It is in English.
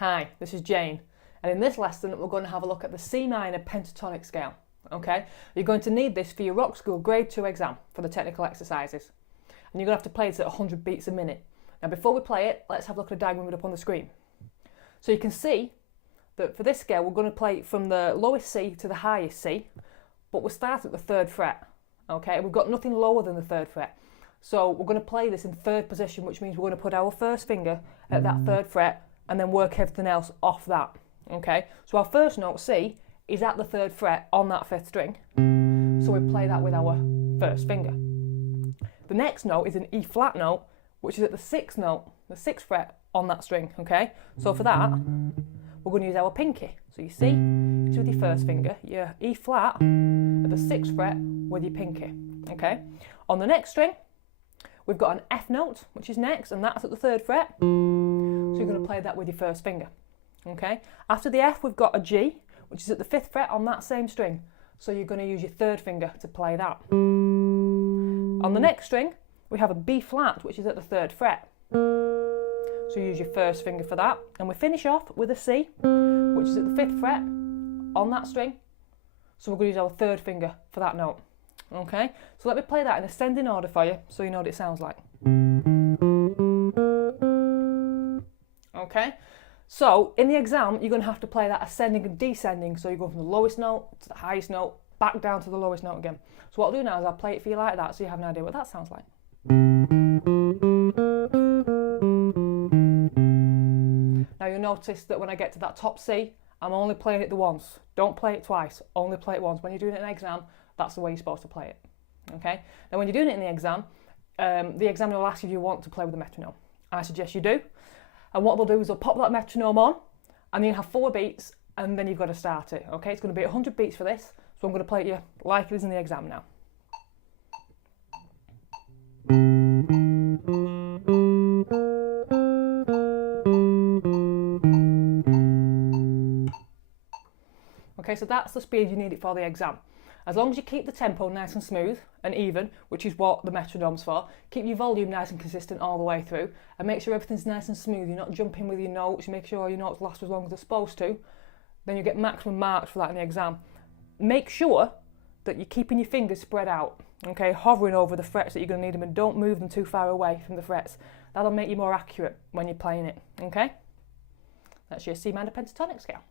Hi, this is Jane, and in this lesson we're going to have a look at the C minor pentatonic scale. Okay, you're going to need this for your Rockschool Grade 2 exam for the technical exercises, and you're going to have to play this at 100 beats a minute. Now before we play it, let's have a look at a diagram up on the screen. So you can see that for this scale we're going to play from the lowest C to the highest C, but we'll start at the 3rd fret. Okay, we've got nothing lower than the 3rd fret. So we're going to play this in 3rd position, which means we're going to put our first finger at that 3rd fret and then work everything else off that. Okay, so our first note, C, is at the 3rd fret on that 5th string, so we play that with our first finger. The next note is an E flat note, which is at the 6th note, the 6th fret on that string. Okay, so for that we're going to use our pinky. So you C is with your first finger, your E flat at the 6th fret with your pinky. Okay, on the next string we've got an F note, which is next, and that's at the 3rd fret. So you're going to play that with your first finger. Okay. After the F, we've got a G, which is at the 5th fret on that same string. So you're going to use your 3rd finger to play that. On the next string, we have a B flat, which is at the 3rd fret. So you use your first finger for that. And we finish off with a C, which is at the 5th fret on that string. So we're going to use our 3rd finger for that note. Okay. So let me play that in ascending order for you, so you know what it sounds like. Okay, so in the exam you're going to have to play that ascending and descending, so you go from the lowest note to the highest note, back down to the lowest note again. So what I'll do now is I'll play it for you like that so you have an idea what that sounds like. Now you'll notice that when I get to that top C, I'm only playing it the once. Don't play it twice, only play it once. When you're doing it in an exam, that's the way you're supposed to play it. Okay, now when you're doing it in the examiner will ask if you want to play with a metronome. I suggest you do. And what they'll do is they'll pop that metronome on, and then you have 4 beats, and then you've got to start it. Okay, it's going to be 100 beats for this, so I'm going to play it you like it is in the exam now. Okay, so that's the speed you need it for the exam. As long as you keep the tempo nice and smooth and even, which is what the metronome's for, keep your volume nice and consistent all the way through, and make sure everything's nice and smooth. You're not jumping with your notes, make sure your notes last as long as they're supposed to, then you get maximum marks for that in the exam. Make sure that you're keeping your fingers spread out, okay, hovering over the frets that you're going to need them, and don't move them too far away from the frets. That'll make you more accurate when you're playing it, okay? That's your C minor pentatonic scale.